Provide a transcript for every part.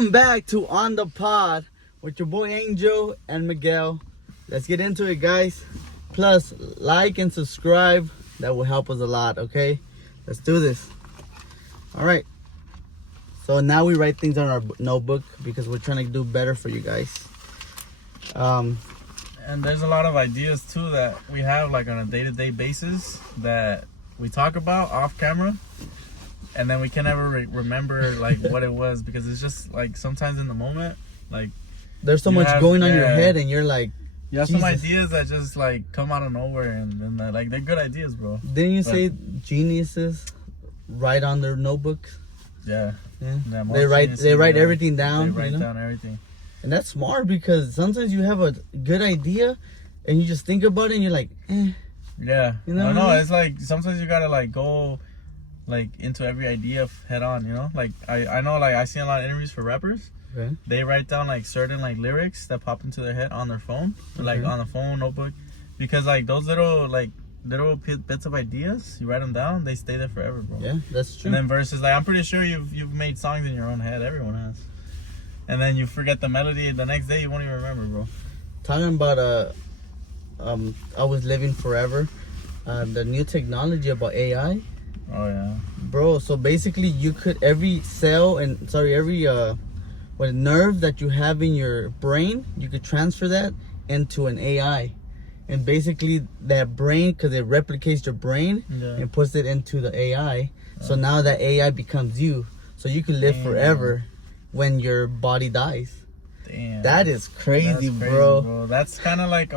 Welcome back to On the Pod with your boy Angel and Miguel. Let's get into it, guys. Plus, like and subscribe. That will help us a lot, okay? Let's do this. All right. So now we write things on our notebook because we're trying to do better for you guys. And there's a lot of ideas too that we have like on a day-to-day basis that we talk about off camera, and then we can never remember like what it was, because it's just like sometimes in the moment, like there's so much going on your head and you're like, you have some ideas that just like come out of nowhere, and like they're good ideas, bro. Didn't you say geniuses write on their notebooks? Yeah. They write everything down. They write down everything. And that's smart, because sometimes you have a good idea and you just think about it and you're like, eh. Yeah. You know No, it's like sometimes you gotta like go like into every idea head on, you know? Like I know, like I see a lot of interviews for rappers. Okay. They write down like certain like lyrics that pop into their head on their phone, like on the phone, notebook, because like those little bits of ideas, you write them down, they stay there forever, bro. Yeah, that's true. And then versus like I'm pretty sure you've made songs in your own head, everyone has, and then you forget the melody the next day, you won't even remember, bro. Talking about I was living forever, the new technology about AI. Oh yeah, bro. So basically you could every nerve that you have in your brain, you could transfer that into an AI. And basically that brain, because it replicates your brain and puts it into the AI. So now that AI becomes you. So you can live forever when your body dies. Damn. That is crazy, bro. That's kind of like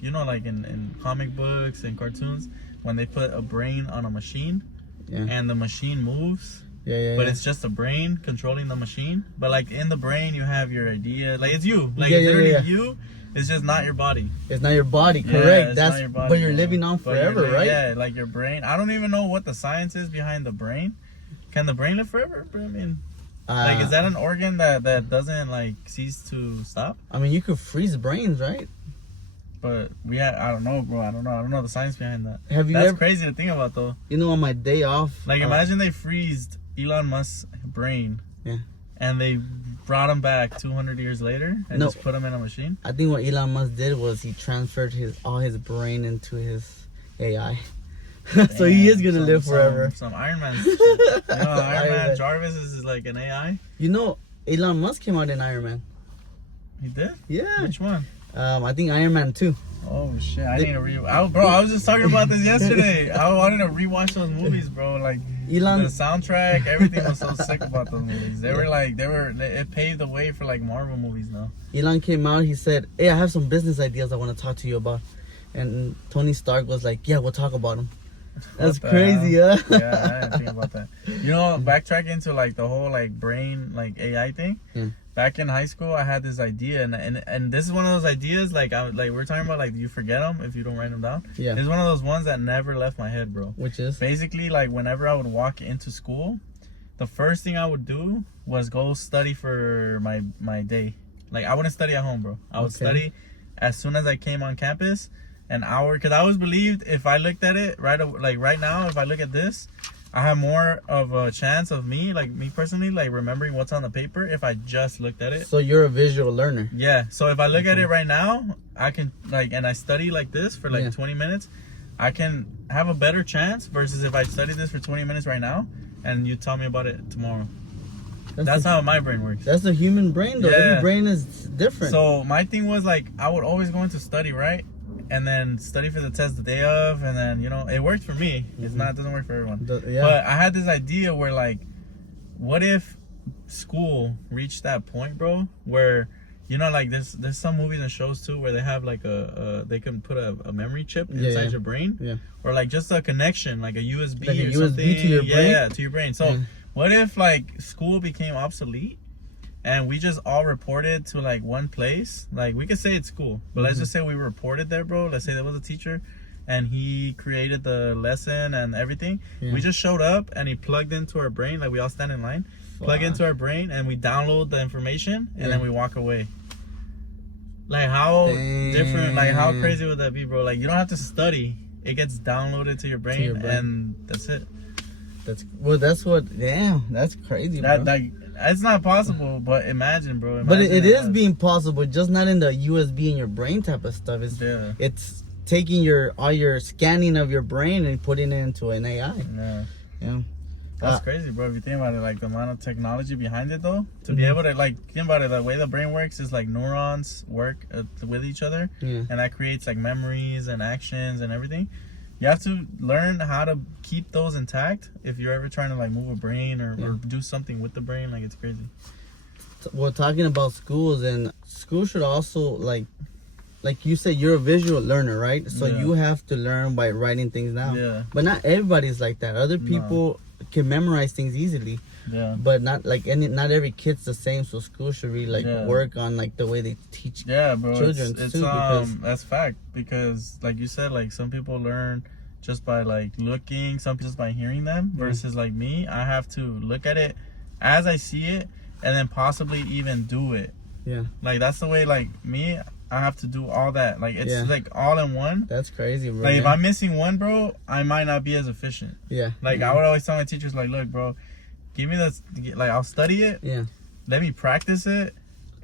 you know, like in comic books and cartoons, when they put a brain on a machine and the machine moves. But it's just a brain controlling the machine. But like in the brain, you have your idea. Like it's you. Like it's literally you. It's just not your body. It's not your body, correct? That's not your body, but you're living on forever, right? Yeah, like your brain. I don't even know what the science is behind the brain. Can the brain live forever? I mean, like, is that an organ that doesn't like cease to stop? I mean, you could freeze brains, right? But I don't know, bro. I don't know the science behind that. That's crazy to think about, though. You know, on my day off, like imagine they freezed Elon Musk's brain. Yeah. And they brought him back 200 years later and just put him in a machine. I think what Elon Musk did was he transferred all his brain into his AI. So he is gonna live forever. Some Iron Man shit. You know, Iron Man Jarvis is like an AI. You know, Elon Musk came out in Iron Man. He did? Yeah. Which one? I think Iron Man 2. Oh shit! I need to bro, I was just talking about this yesterday. I wanted to rewatch those movies, bro. Like the soundtrack, everything was so sick about those movies. It paved the way for like Marvel movies now. Elon came out. He said, "Hey, I have some business ideas I want to talk to you about," and Tony Stark was like, "Yeah, we'll talk about them." That's crazy, yeah. Yeah, I didn't think about that. You know, backtracking to like the whole like brain like AI thing. Yeah. Back in high school, I had this idea, and this is one of those ideas like we're talking about, like you forget them if you don't write them down. Yeah. It's one of those ones that never left my head, bro. Which is basically like whenever I would walk into school, the first thing I would do was go study for my day. Like I wouldn't study at home, bro. I would study as soon as I came on campus. An hour, because I always believed if I looked at it right now, if I look at this, I have more of a chance of me personally, like remembering what's on the paper if I just looked at it. So you're a visual learner. Yeah. So if I look at it right now, I can and I study like this for 20 minutes, I can have a better chance versus if I study this for 20 minutes right now and you tell me about it tomorrow. That's how my brain works. That's the human brain, though. Every brain is different. So my thing was like I would always go into study, right? And then study for the test the day of, and then it worked for me. It doesn't work for everyone. But I had this idea where like, what if school reached that point, bro, where like there's some movies and shows too where they have like they can put a memory chip inside your brain, or like just a connection, like a USB like or a something. USB to your brain, to your brain. So what if like school became obsolete? And we just all reported to like one place. Like we could say it's school, but let's just say we reported there, bro. Let's say there was a teacher and he created the lesson and everything. We just showed up and he plugged into our brain. Like we all stand in line, plug into our brain, and we download the information and then we walk away. Like how different, like how crazy would that be, bro? Like you don't have to study. It gets downloaded to your brain, and that's it. That's what, damn, that's crazy, bro. It's not possible, but imagine, bro. But Imagine it is was. being possible, just not in the USB in your brain type of stuff. It's taking all your scanning of your brain and putting it into an AI. Yeah. Yeah. That's crazy, bro. If you think about it, like the amount of technology behind it, though, to be able to like think about it, the way the brain works is like neurons work with each other, and that creates like memories and actions and everything. You have to learn how to keep those intact if you're ever trying to like move a brain or do something with the brain. Like, it's crazy. Well, talking about schools, and school should also like you said, you're a visual learner, right? So you have to learn by writing things down. Yeah. But not everybody's like that. Other people can memorize things easily. Yeah. But not every kid's the same. So school should really work on like the way they teach children it's, too. Because that's fact. Because like you said, like some people learn just by like looking, some just by hearing them. Versus like me, I have to look at it as I see it, and then possibly even do it. Yeah. Like that's the way. Like me, I have to do all that. Like it's like all in one. That's crazy, bro. Like if I'm missing one, bro, I might not be as efficient. Yeah. Like I would always tell my teachers, like, look, bro, give me this. Like I'll study it. Yeah. Let me practice it,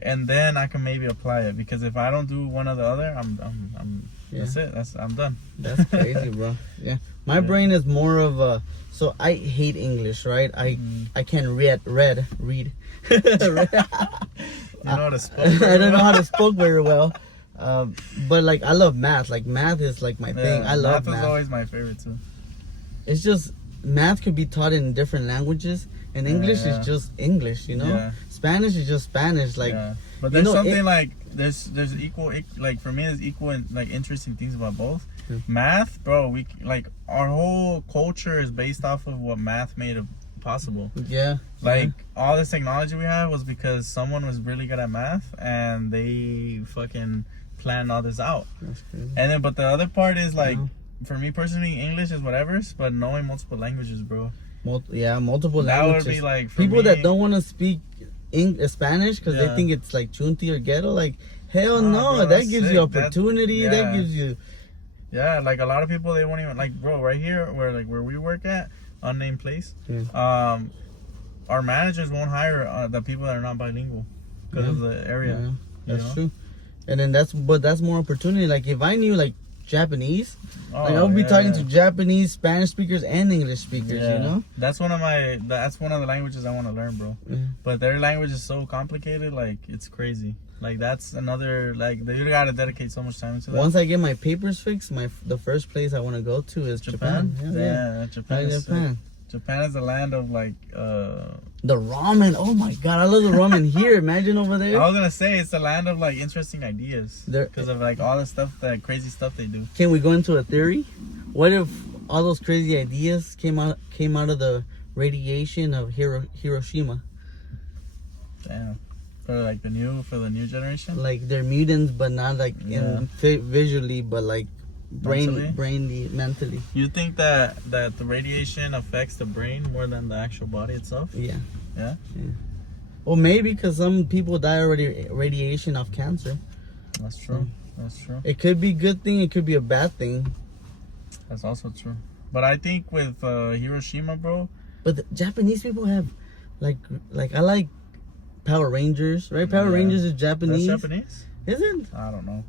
and then I can maybe apply it. Because if I don't do one or the other, I'm that's it. I'm done. That's crazy, bro. Yeah. My brain is more of a. So I hate English, right? I can read. You know how to speak. I don't know how to speak very well. But like I love math. Like math is like my thing. I love math. Math is always my favorite too. It's just math could be taught in different languages, and English is just English, you know. Yeah. Spanish is just Spanish, like. Yeah. But there's something like there's equal, like for me there's equal and like interesting things about both. Math, bro, we like our whole culture is based off of what math made possible. Yeah. Like all this technology we have was because someone was really good at math and they fucking planned all this out. That's crazy. And then, but the other part is like, for me personally, English is whatever, but knowing multiple languages, bro. Multiple languages. That would be like for people me, that don't want to speak Spanish because they think it's like chunti or ghetto. Like hell no, bro, that gives sick. you opportunity. That gives you. Yeah, like a lot of people, they won't even like, bro. Right here, where we work at, unnamed place. Our managers won't hire the people that are not bilingual because of the area. Yeah, that's true. And then that's more opportunity. Like if I knew like Japanese, like I would be talking to Japanese, Spanish speakers, and English speakers. You know, that's one of the languages I want to learn, bro. But their language is so complicated, like it's crazy. Like that's another, like you gotta dedicate so much time to that. Once I get my papers fixed, the first place I want to go to is Japan. Japan. Japan is the land of like the ramen. Oh my god, I love the ramen here. Imagine over there. I was gonna say it's the land of like interesting ideas because of like all the stuff, that crazy stuff they do. Can we go into a theory? What if all those crazy ideas came out of the radiation of Hiroshima? Damn. For the new generation. Like they're mutants, but not like visually, but like mentally. You think that the radiation affects the brain more than the actual body itself? Yeah. Yeah. Well, maybe because some people die already radiation of cancer. That's true. That's true. It could be a good thing. It could be a bad thing. That's also true. But I think with Hiroshima, bro. But the Japanese people have, like I like Power Rangers, right? Power Rangers is Japanese. That's Japanese? Is it? I don't know,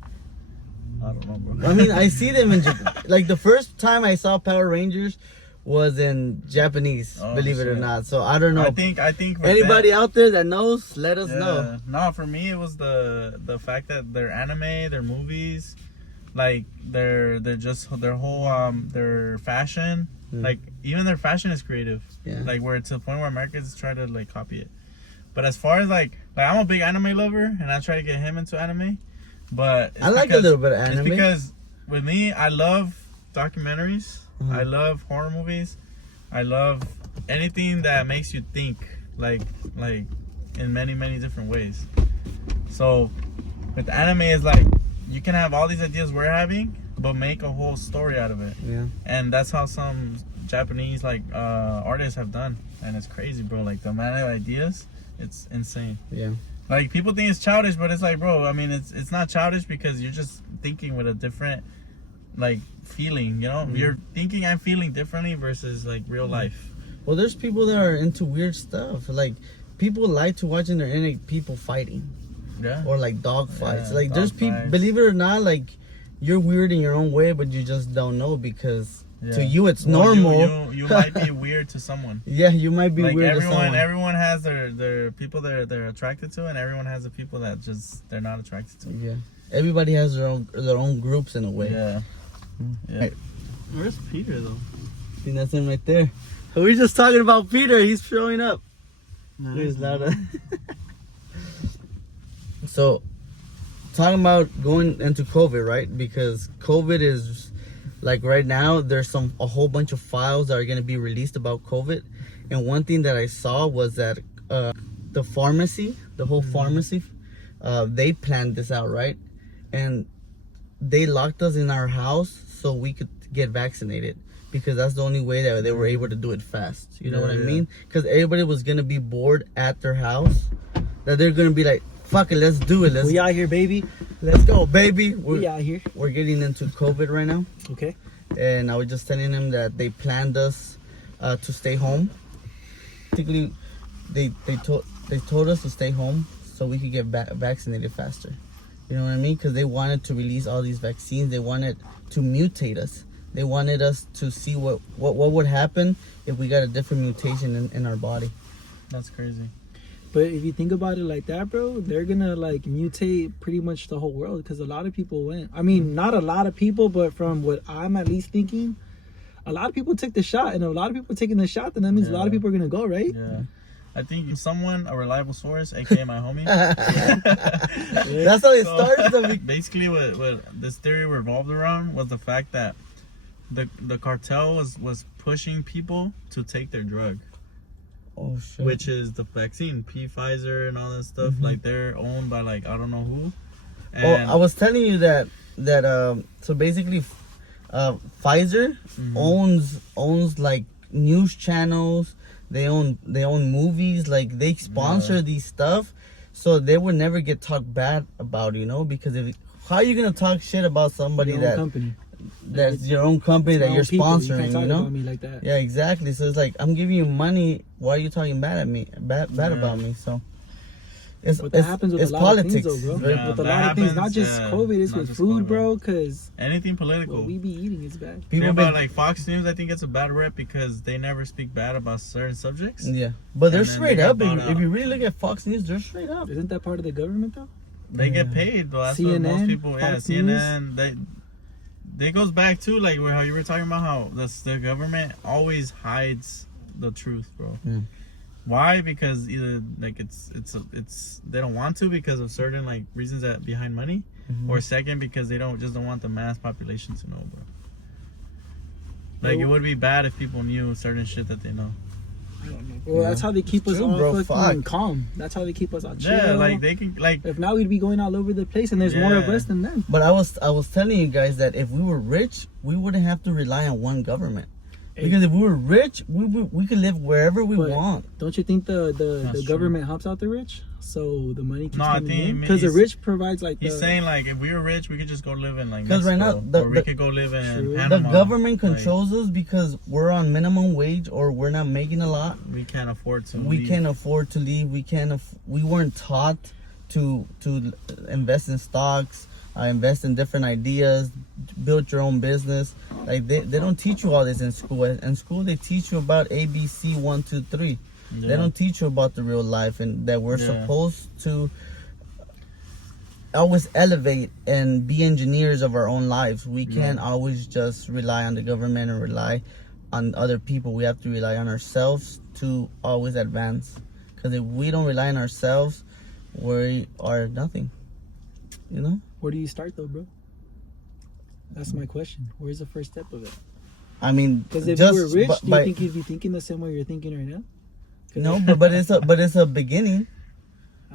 bro. I mean, I see them in Japan. Like the first time I saw Power Rangers was in Japanese, believe it or not. So I don't know. I think anybody out there that knows, let us know. No, for me it was the fact that their anime, their movies, like their whole their fashion, like even their fashion is creative. Yeah. Like where it's to the point where Americans try to like copy it. But as far as like I'm a big anime lover and I try to get him into anime, but I like a little bit of anime. It's because with me, I love documentaries. I love horror movies. I love anything that makes you think, like in many, many different ways. So with anime, is like you can have all these ideas we're having, but make a whole story out of it. Yeah. And that's how some Japanese like artists have done, and it's crazy, bro. Like the amount of ideas, it's insane. Yeah. Like people think it's childish, but it's like, bro, I mean, it's not childish because you're just thinking with a different like feeling, you know. You're thinking and feeling differently versus like real life. Well, there's people that are into weird stuff. Like people like to watch on the internet people fighting. Yeah. Or like dog fights. Yeah, Like there's dog people, fights. believe it or not, like you're weird in your own way, but you just don't know because Yeah. to you it's Well, normal. You might be weird to someone. Yeah, you might be Like weird to someone. everyone has their people they're attracted to, and everyone has the people that just they're not attracted to. Yeah, everybody has their own groups in a way. Yeah. Yeah. Hey. Where's Peter though? I think that's him right there. We're just talking about Peter. He's showing up. No, He's not. So, talking about going into COVID, right? Because COVID is like right now. There's a whole bunch of files that are going to be released about COVID, and one thing that I saw was that the pharmacy, the whole pharmacy, they planned this out, right? And they locked us in our house so we could get vaccinated. Because that's the only way that they were able to do it fast. You know what I mean? Because everybody was going to be bored at their house. That they're going to be like, fuck it, let's do it. We out here, baby. Let's go, baby. We out here. We're getting into COVID right now. Okay. And I was just telling them that they planned us to stay home. Basically, they told us to stay home so we could get vaccinated faster. You know what I mean? Because they wanted to release all these vaccines. They wanted to mutate us. They wanted us to see what would happen if we got a different mutation in our body. That's crazy. But if you think about it like that, bro, they're gonna like mutate pretty much the whole world because a lot of people went. I mean, not a lot of people, but from what I'm at least thinking, a lot of people took the shot, and a lot of people taking the shot, then that means a lot of people are gonna go, right? Yeah. I think someone, a reliable source, aka my homie. That's how it started. Basically, what this theory revolved around was the fact that the cartel was pushing people to take their drug. Oh shit. Which is the vaccine, Pfizer and all that stuff. Like they're owned by like I don't know who. And I was telling you that so basically, Pfizer owns like news channels. They own movies. Like they sponsor these stuff, so they would never get talked bad about. You know, because how are you gonna talk shit about somebody Company. That's your own company that you're sponsoring? You You know. about me like that. Yeah, exactly. So it's like I'm giving you money. Why are you talking bad at me? Bad about me? So But that happens with it's a lot politics, of things, though, bro. Yeah, with a that lot of things, not happens, just COVID. It's not with just food, COVID. bro. Because anything political. what we be eating is bad. People about like Fox News, I think it's a bad rep because they never speak bad about certain subjects. Yeah, but they're And then straight they up. get bought If out. you really look at Fox News, they're straight up. Isn't that part of the government though? They get paid though. That's what CNN, most people. Yeah, Fox CNN. They goes back to like how you were talking about how the government always hides the truth, bro. Yeah. Why? Because either like it's they don't want to because of certain like reasons that behind money, or second because they don't want the mass population to know, bro. Like it would be bad if people knew certain shit that they know. I don't know. Well, that's how they keep us True, all bro. fucking Fuck. calm. That's how they keep us all chill. Yeah, like they can like. If not, we'd be going all over the place, and there's more of Yeah. us than them. But I was telling you guys that if we were rich, we wouldn't have to rely on one government. Because if we were rich, we could live wherever we But want. Don't you think the That's government helps out the rich, so the money keeps No, I coming think in? Because the rich provides like He's the, saying like if we were rich, we could just go live in like 'Cause right now, Mexico, or we the- could go live in True. The Panama. government Like, controls us because we're on minimum wage or we're not making a lot. we can't afford to. We leave. can't afford to leave. We weren't taught to invest in stocks, invest in different ideas, build your own business. Like they don't teach you all this in school. In school they teach you about ABC 1, 2, 3. Yeah. They don't teach you about the real life and that we're Yeah. supposed to always elevate and be engineers of our own lives. We can't always just rely on the government or rely on other people. We have to rely on ourselves to always advance. Because if we don't rely on ourselves, we are nothing. You know? Where do you start though, bro? That's my question. Where's the first step of it? I mean, Because if just you were rich, bu- do you by- think you'd be thinking the same way you're thinking right now? no, but it's a beginning.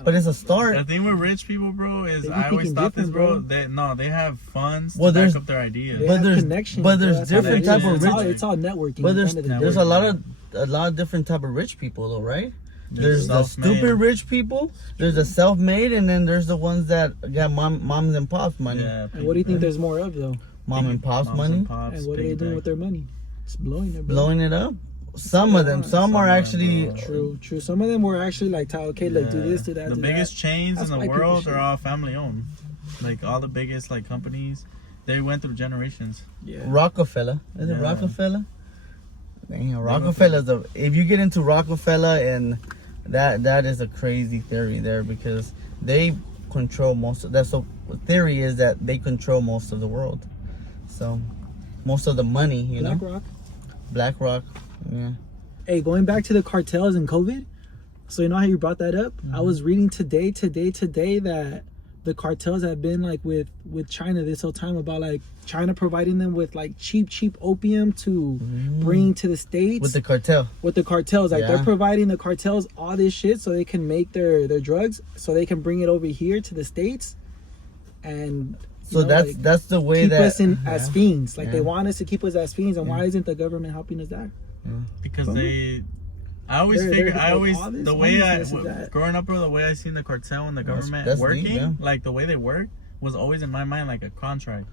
But it's a The start. thing with rich people, bro, is They be I always thinking thought this, different, bro. They have funds Well, to there's- back up their ideas. They But have there's- connections, but bro. there's That's how different it type is. of It's rich- all- It's all networking. But at the there's end of the day. there's a lot of different type of rich people though, right? There's the self-made. stupid rich people. There's the self-made, and then there's the ones that got moms and pops money. Yeah, And what do you think there's more of though? Mom and pops money, And what are they doing with their money? Just blowing it, bro. blowing it up. Some of them. Some are of them, actually. bro. True. Some of them were actually like, okay, look, do this, do that. The do biggest that. chains That's in the white people world shit. are all family owned. Like all the biggest like companies, they went through generations. Yeah. Rockefeller. Is it Yeah. Rockefeller? Damn, Rockefeller's a. If you get into Rockefeller, and that is a crazy theory there, because they control most of. That's the theory, is that they control most of the world. So most of the money, you know. BlackRock. BlackRock. Yeah. Hey, going back to the cartels and COVID. So you know how you brought that up? I was reading today that the cartels have been like with China this whole time, about like China providing them with like cheap opium to bring to the States. With the cartel. With the cartels, like Yeah. they're providing the cartels all this shit so they can make their drugs, so they can bring it over here to the States, and So that's the way keep that us in as fiends. Like Yeah. they want us to keep us as fiends, and why isn't the government helping us there? Because Bummer. I always They're- figure, they're I like, always, all this the way I, homelessness is that. growing up, bro, the way I seen the cartel and the government that's working, deep, yeah. like the way they work was always in my mind like a contract.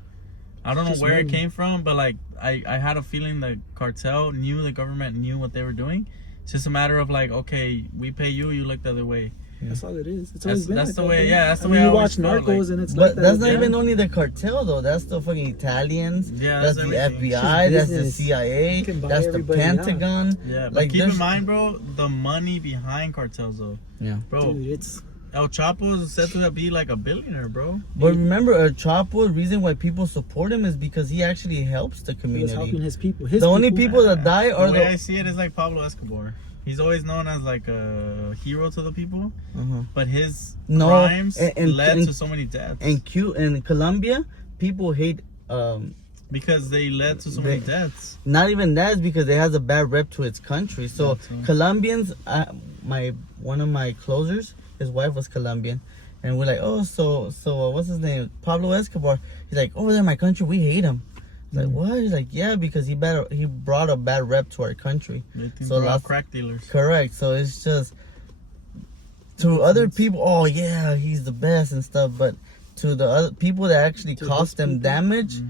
I don't know Just where it money. came from, but like I had a feeling the cartel knew, the government knew what they were doing. It's just a matter of like, okay, we pay you, you look the other way. That's all it is. It's always been That's like the that, way, bro. yeah, that's the I way mean, I you always watch felt, Narcos, like- and it's But like that. that's not as even well. only the cartel though. That's the fucking Italians. Yeah, that's that's the everything. FBI. It's That's just the business. CIA. You can buy That's the everybody out. Pentagon. Yeah, but Like, keep in there's- mind, bro, the money behind cartels though. Yeah. Bro, Dude, it's El Chapo is said to be like a billionaire, bro. But remember, Chapo, the reason why people support him is because he actually helps the he was community. helping his people. The only people that die are The way I the. see it is like Pablo Escobar. He's always known as like a hero to the people, but his No, crimes and- led and- to so many deaths In Colombia, people hate. because they led to so many deaths. Not even that, is because it has a bad rep to its country. So That's right. Colombians, one of my closers, his wife was Colombian, and we're like, oh, so what's his name? Pablo Escobar. He's like, over there in my country, we hate him. It's like, what? He's like, yeah, because he brought a bad rep to our country. They think So they're all lots- crack dealers. Correct. So it's just to other people, oh yeah, he's the best and stuff, but to the other people that actually To caused his them people? damage,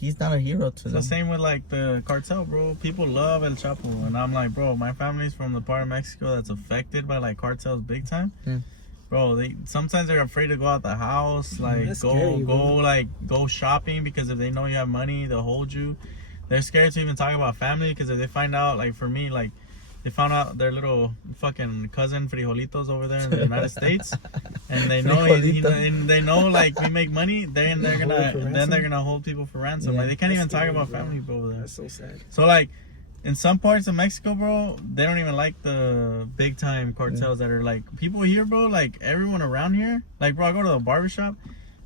he's not a hero to It's the them. same with like the cartel, bro. People love El Chapo, and I'm like, bro, my family's from the part of Mexico that's affected by like cartels big time. Yeah. Bro, they sometimes they're afraid to go out the house, like That's scary, bro. go shopping, because if they know you have money, they'll hold you. They're scared to even talk about family, because if they find out, like for me, like they found out their little fucking cousin Frijolitos over there in the United States, and they know Frijolito. and they know like we make money, they're Hold for ransom? they're gonna hold people for ransom. Yeah. Like they can't even That's talk scary, about bro. family over there. That's so sad. So like in some parts of Mexico, bro, they don't even like the big time cartels that are like people here, bro. Like everyone around here, like bro, I go to the barbershop,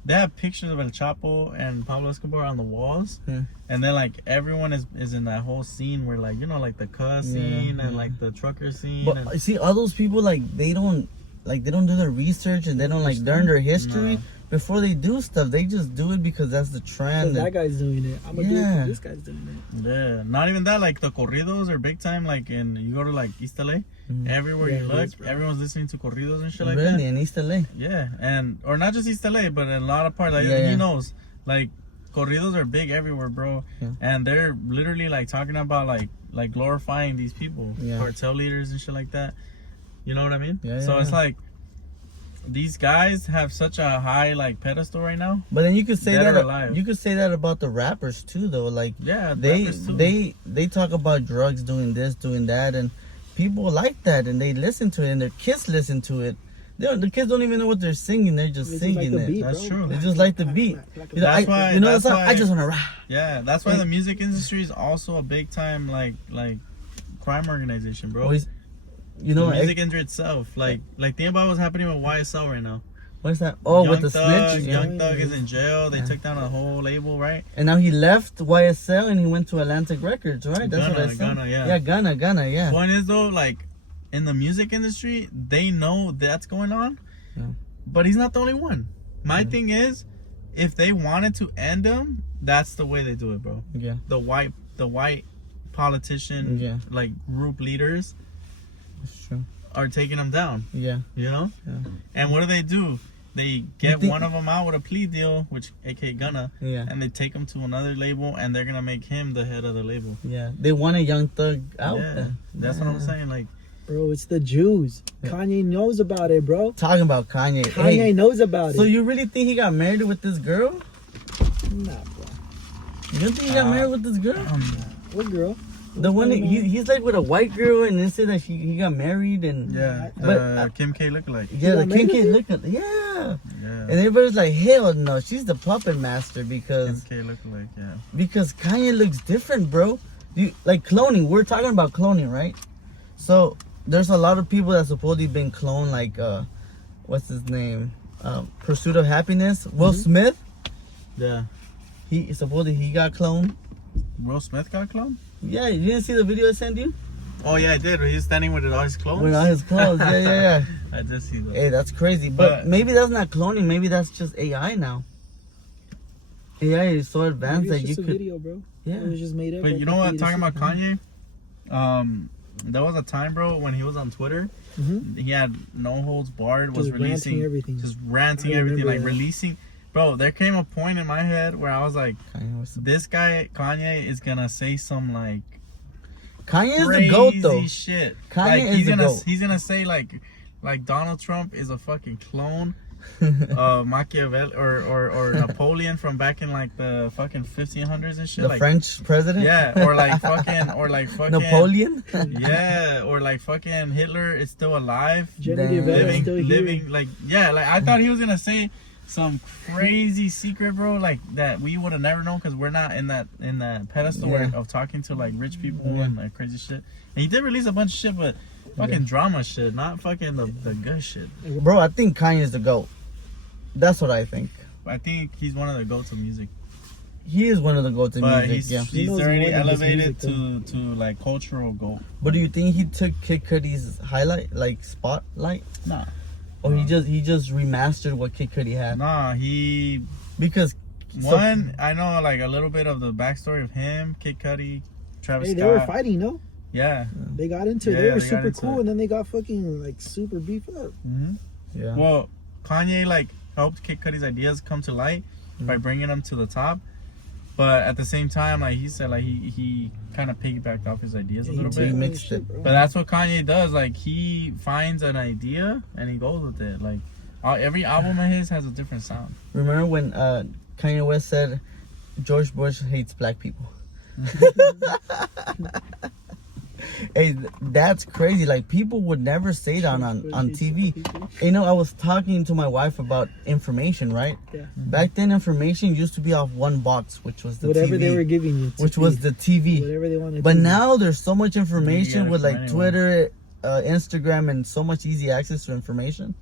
they have pictures of El Chapo and Pablo Escobar on the walls, and then like everyone is in that whole scene where like, you know, like the cuss scene and like the trucker scene. But and, see, all those people, like they don't do their research, and they don't like learn their history No. before they do stuff. They just do it because that's the trend. Because that guy's doing it. I'm gonna do it Yeah. because this guy's doing it. yeah, not even that. Like the corridos are big time. Like you go to like East LA, everywhere Yeah, you it look, is, bro. everyone's listening to corridos and shit like Really, that. in East LA. Yeah, and or not just East LA, but in a lot of parts, like Yeah, he yeah. knows, like corridos are big everywhere, bro. Yeah. And they're literally like talking about like glorifying these people, Yeah. cartel leaders and shit like that. You know what I mean? Yeah, So yeah, it's yeah. like these guys have such a high like pedestal right now. But then you could say Dead or that alive. you could say that about the rappers too, though. Like Yeah, they rappers too. they talk about drugs, doing this, doing that, and people like that, and they listen to it, and their kids listen to it. The kids don't even know what they're singing; they're just They just singing like the it. beat, That's bro. true. They just like the beat. You know, That's why- you know the that's song. why- I just wanna rap. Yeah, that's why the music industry is also a big time like crime organization, bro. Always, you know, the music industry itself, like think about what's happening with YSL right now. what's that? Oh, Young with the Thug, snitch. Young Thug is in jail. They Yeah. took down a whole label, right? And now he left YSL and he went to Atlantic Records, right? That's what I saw. Ghana, yeah. Yeah, Ghana, yeah. Point is though, like in the music industry, they know that's going on, Yeah. but he's not the only one. My thing is, if they wanted to end him, that's the way they do it, bro. Yeah. The white politician, Yeah. like group leaders, That's true. are taking him down. Yeah. You know, Yeah. and what do? they get think- one of them out with a plea deal, which aka Gunna, Yeah. and they take him to another label, and they're gonna make him the head of the label. Yeah. They want a Young Thug out Yeah, there. that's what I'm saying. Like, Bro, it's the Jews. Yeah. Kanye knows about it, bro. Talking about Kanye. Kanye Hey, knows about so it. you really think he got married with this girl? Nah, bro. You don't think he got married with this girl? What girl? The one that he's like with a white girl, and they say that he got married and yeah, But- Kim K lookalike. yeah, the got Kim married K with look yeah. Yeah, And everybody's like, hell no, she's the puppet master Kim because K lookalike. Yeah. Kanye looks different, bro. Like cloning. We're talking about cloning, right? So there's a lot of people that supposedly been cloned, like what's his name? Pursuit of Happiness. Will Smith. Yeah. He supposedly he got cloned. Will Smith got cloned? Yeah, you didn't see the video I sent you? Oh yeah, I did. He's standing with all his clothes. With all his clothes. Yeah. I did see that. Hey, that's crazy. But But- maybe that's not cloning. Maybe that's just AI now. AI is so advanced Maybe that it's you just a could. video, bro. Yeah. It was just made up. But like you know a what? creative Talking about system. Kanye, there was a time, bro, when he was on Twitter. Mhm. He had no holds barred. Was Just ranting releasing everything. just ranting I everything, remember like that. releasing. Bro, there came a point in my head where I was like, Kanye, was this guy Kanye is gonna say some like Kanye is crazy the goat, though. shit. Kanye like, is he's the gonna GOAT. he's gonna say like Donald Trump is a fucking clone. Machiavelli or Napoleon from back in like the fucking 1500s and shit. The like, French president. yeah, or like fucking Napoleon. yeah, or like fucking Hitler is still alive, Genevieve Damn. Bella's still here. living like like I thought he was gonna say some crazy secret, bro, like that we would have never known because we're not in that pedestal Yeah. of talking to like rich people Yeah. and like crazy shit. And he did release a bunch of shit, but fucking drama shit, not fucking the good shit. Bro, I think Kanye is the goat. That's what I think. I think he's one of the goats of music, He is one of the goats in but music. he's Yeah. He knows already more than just elevated music, to like cultural goat. But do you think he took Kid Cudi's highlight, like spotlight, Nah, or he just remastered what Kid Cudi had? he Because one I know like a little bit of the backstory of him, Kid Cudi, Travis Hey, they Scott. were fighting, no? Yeah. They got into it. Yeah, They were they got super into cool, it. and then they got fucking like super beef up. Mm-hmm. yeah. Well, Kanye like helped Kid Cudi's ideas come to light by bringing them to the top, but at the same time, like he said, like he kind of piggybacked off his ideas a little He bit. mixed it. But that's what Kanye does. Like he finds an idea and he goes with it. Like every album of his has a different sound. Remember when Kanye West said George Bush hates black people? Hey, that's crazy. Like people would never say that on TV. You know, I was talking to my wife about information, right? Yeah. Back then, information used to be off one box, which was the Whatever TV, they were giving you. to which was feed. the TV. Whatever they wanted. But to now there's so much You information get it with from like anywhere. Twitter, Instagram, and so much easy access to information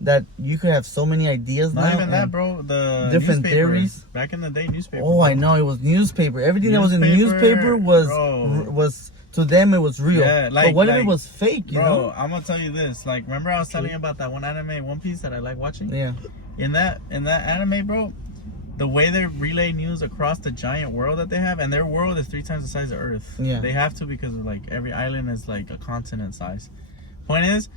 that you could have so many ideas Not now. even that, and- bro. The different newspaper. theories. Back in the day, newspaper. Oh, I know, it was newspaper. Everything that was in the newspaper Newspaper, was to them it was real. Yeah, but like- what if like- it was fake? You Bro, know? I'm gonna tell you this. Like, remember I was telling you about that one anime, One Piece, that I like watching? Yeah. In that anime, bro, the way they relay news across the giant world that they have, and their world is 3 times the size of Earth. Yeah. They have to because of, like, every island is like a continent size. Point is,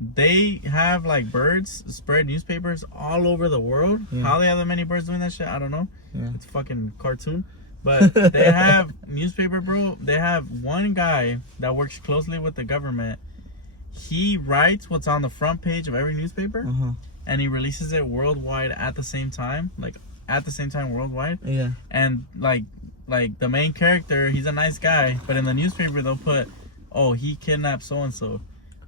they have like birds spread newspapers all over the world. Yeah. How they have that many birds doing that shit, I don't know. Yeah. It's fucking cartoon. But they have newspaper, bro. They have one guy that works closely with the government. He writes what's on the front page of every newspaper, Uh-huh. and he releases it worldwide at the same time, like at the same time worldwide. Yeah. And like the main character, he's a nice guy, but in the newspaper they'll put, oh, he kidnapped so and so.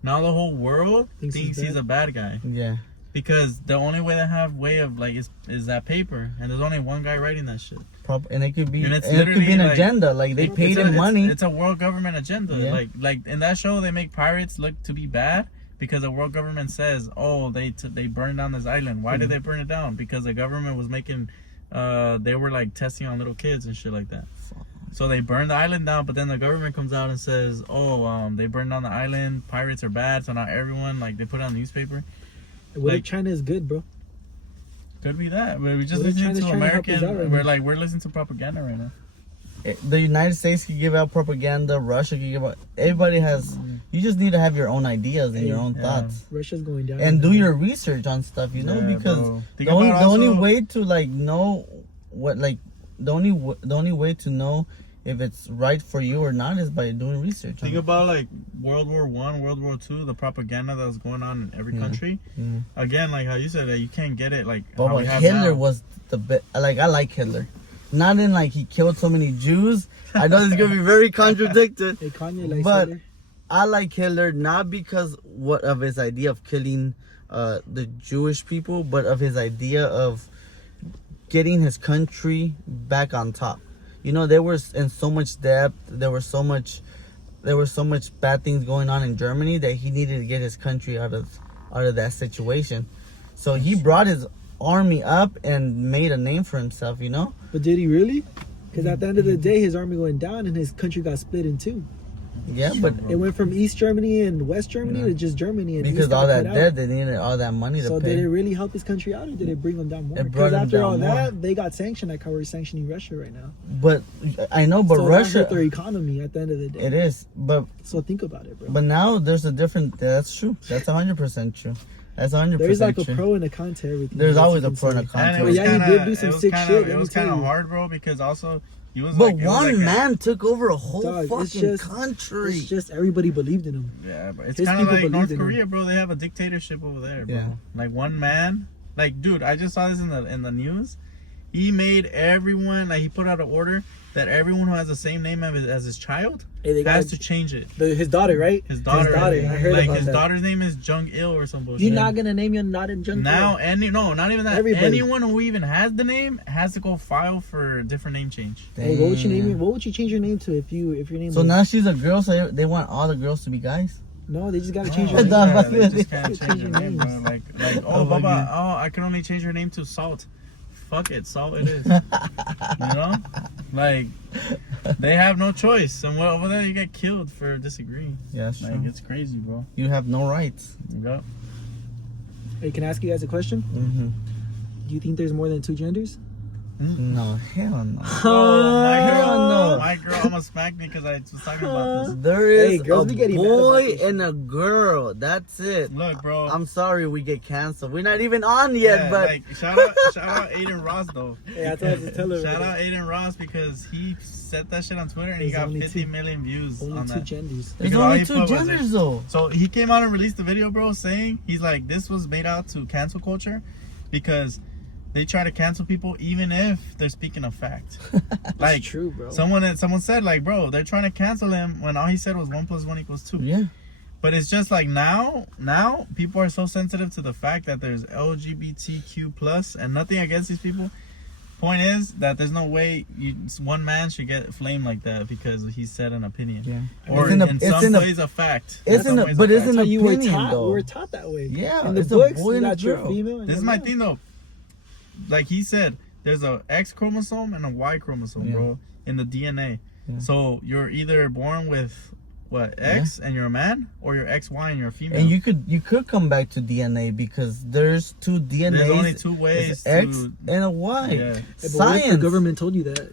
Now the whole world Thinks thinks he's he's a bad guy Yeah. because the only way they have way of like is that paper, and there's only one guy writing that shit. And it could be And it's it could be an literally, like- agenda. Like they paid him money. It's a world government agenda. Yeah. Like in that show, they make pirates look to be bad because the world government says, "Oh, they burned down this island. Why did they burn it down? Because the government was making, they were like testing on little kids and shit like that. So they burned the island down, but then the government comes out and says, "Oh, they burned down the island. Pirates are bad." So now everyone like they put it on the newspaper. What if like- China is good, bro? Could be that. But we just What if listening China's to trying to help us American. out right We're now? we're listening to propaganda right now. The United States could give out propaganda. Russia could give out. Everybody has, You just need to have your own ideas and your own Yeah. thoughts. Russia's going down. And do your research on stuff, you know, Yeah, because bro. Think the about only also- way to like know what like the only way to know if it's right for you or not is by doing research. Think about like World War I, World War II, the propaganda that was going on in every country. Yeah. Again, like how you said that you can't get it like But how we have Hitler now. was the best. Like I like Hitler, not in like he killed so many Jews. I know this is gonna be very contradicted. Hey, Kanye likes But- Hitler. I like Hitler not because what of his idea of killing the Jewish people, but of his idea of getting his country back on top. You know, they were in so much debt. There was so much bad things going on in Germany that he needed to get his country out of that situation. So he brought his army up and made a name for himself. You know. But did he really? Because at the end of the day, his army went down and his country got split in two. Yeah, but It went from East Germany and West Germany Yeah. to just Germany. And because East got all that cut out. debt, they needed all that money to So pay. did it really help his country out, or did it bring him down more? It brought Because him after down all more. that, they got sanctioned like how we're sanctioning Russia right now. But I know, but so that Russia, hurt their economy at the end of the day. it is. But think about it, bro. now there's a different. That's true. That's 100% true. That's 100% There's like a true. pro and a con to everything. There's I guess always you a can pro and a say. con And to it was it. yeah, he kinda, did do some it was sick kinda, shit, It let was me tell kind of you. hard, bro, because also he was But like, it was one like man took over a whole Dog, it's fucking just- country. It's just everybody believed in him. Yeah, but it's His kind of people like North believed in him. Korea, bro. They have a dictatorship over there, bro. Yeah. Like one man, like dude, I just saw this in the news. He made everyone like he put out an order that everyone who has the same name as his child Hey, they has got to change it. his daughter, right? His daughter, I heard like about his that. daughter's name is Jung Il or some bullshit. You're not gonna name your not in junk. Now, not even that. Everybody. Anyone who even has the name has to go file for a different name change. Hey, what would you name Damn. it? What would you change your name to if your name? So was, now she's a girl, so they want all the girls to be guys. no, they just gotta change Oh, your No, name. yeah, but- they just can't Change change your your name, bro. names. Like Oh, Baba, fuck I can only change her name to Salt. Fuck it, Salt it is. You know? Like, they have no choice. And over there, you get killed for disagreeing. Yeah, that's Like, true. it's crazy, bro. You have no rights. Yep. Hey, can I ask you guys a question? Hmm Do you think there's more than two genders? No, hell no. Oh, no. my girl almost smacked me because I was talking about this. There is Hey, girls a be getting mad boy about this. and a girl. That's it. Look, bro. I'm sorry we get canceled. We're not even on yet, Yeah, but like, shout out Aiden Ross, though. Hey, I told you to tell her. Shout out Aiden Ross because he said that shit on Twitter and he There's got only 50 two- million views Only on two that. genders. there's Because all only he two put was genders though. So he came out and released the video, bro, saying he's like, this was made out to cancel culture because they try to cancel people even if they're speaking a fact. Like That's true, bro. someone said like, bro, they're trying to cancel him when all he said was 1 + 1 = 2. Yeah. But it's just like now people are so sensitive to the fact that there's LGBTQ+ and nothing against these people. Point is that there's no way one man should get flamed like that because he said an opinion. Yeah. Or It's in a- in it's some in a- ways a fact. It's In in some a- ways but a it's fact. in That's how you were opinion, taught. though. We were taught that way. Yeah, In the it's a books, boy you and a got your girl. female. and This is your my male. thing though. Like he said, there's a X chromosome and a Y chromosome, Yeah. bro, in the DNA. Yeah. So you're either born with what X and you're a man, or you're XY and you're a female. And you could come back to DNA because there's two DNAs. There's only two ways It's X to. and a Y. Yeah. Hey, but what if the Science. government told you that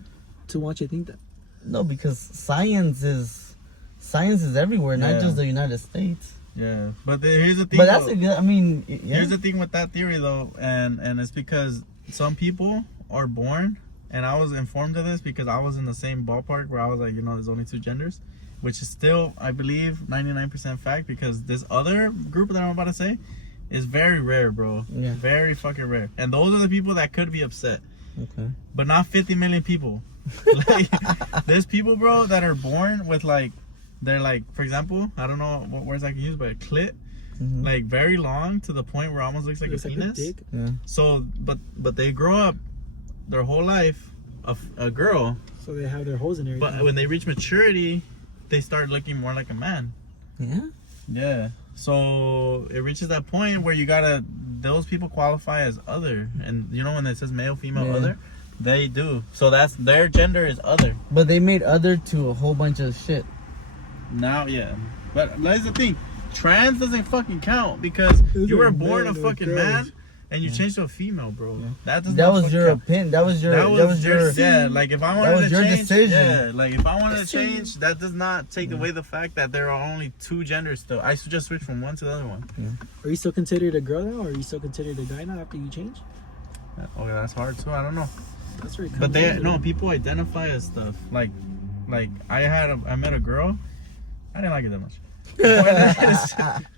to want you to think that? No, because science is everywhere, Yeah. not just the United States. Yeah, but here's the thing. But that's though. a good. I mean, yeah. Here's the thing with that theory though, and it's because some people are born, and I was informed of this because I was in the same ballpark where I was like, there's only two genders, which is still, I believe, 99% fact because this other group that I'm about to say is very rare, bro. Yeah. Very fucking rare. And those are the people that could be upset, Okay. but not 50 million people. Like, there's people, bro, that are born with like, they're like, for example, I don't know what words I can use, but clit, Mhm. like very long to the point where it almost looks like Looks a like penis. dick. Yeah. So, but they grow up their whole life a girl, So they have their holes in everything. but when they reach maturity, they start looking more like a man. Yeah. Yeah. So it reaches that point where those people qualify as other, and when it says male, female, Yeah. other, they do. So that's their gender is other. But they made other to a whole bunch of shit. Now, yeah. But that's the thing. Trans doesn't fucking count because Those you are were born men a or fucking girls. man, and you change to a female, bro. That does That not was fucking your count. opinion. That was your. yeah. Like if I wanted was to your change, decision. yeah. Like if I wanted to change, that does not take away the fact that there are only two genders still. I should just switch from one to the other one. Are you still considered a girl now, or are you still considered a guy now after you change? Okay, that's hard too. I don't know. That's where it But comes people identify as stuff. Like I met a girl. I didn't like it that much.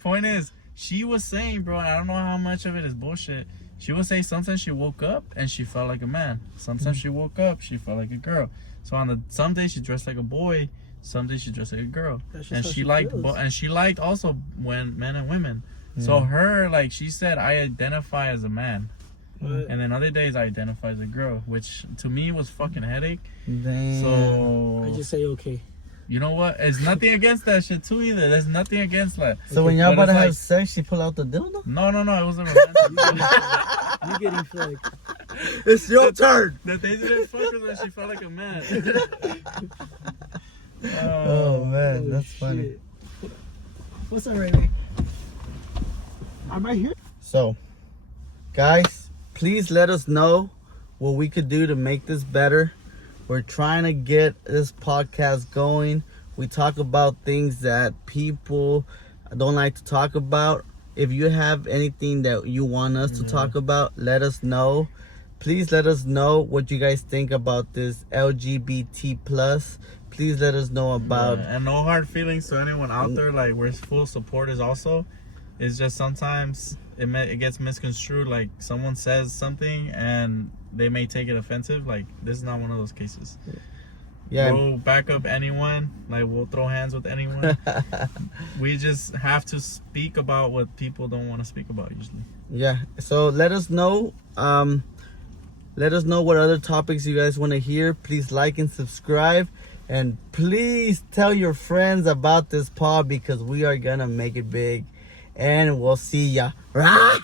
Point is, she was saying, bro, and I don't know how much of it is bullshit. She would say sometimes she woke up and she felt like a man. Sometimes she woke up, she felt like a girl. So some days she dressed like a boy, some days she dressed like a girl. And she liked also when men and women. So her, like she said, I identify as a man. And then other days I identify as a girl, which to me was fucking headache. Damn. So I just say okay. you know what? It's nothing against that shit too either. There's nothing against that. So when y'all But about to it's have like- sex, she pull out the dildo? No, it wasn't romantic. You getting flagged. It's your turn. The thing that didn't fuck with her, she felt like a man. Oh man, Oh, that's funny. shit. What's up, Ray? I'm right here. So, guys, please let us know what we could do to make this better. We're trying to get this podcast going. We talk about things that people don't like to talk about. If you have anything that you want us to talk about, let us know. Please let us know what you guys think about this LGBT plus. Please let us know about. And no hard feelings to anyone out there. Like we're full supporters. Also, it's just sometimes it gets misconstrued. Like someone says something and they may take it offensive. Like this is not one of those cases. Yeah. We'll back up anyone. Like we'll throw hands with anyone. We just have to speak about what people don't want to speak about usually. Yeah. So let us know. Let us know what other topics you guys want to hear. Please like and subscribe. And please tell your friends about this pod because we are gonna make it big. And we'll see ya. Rah!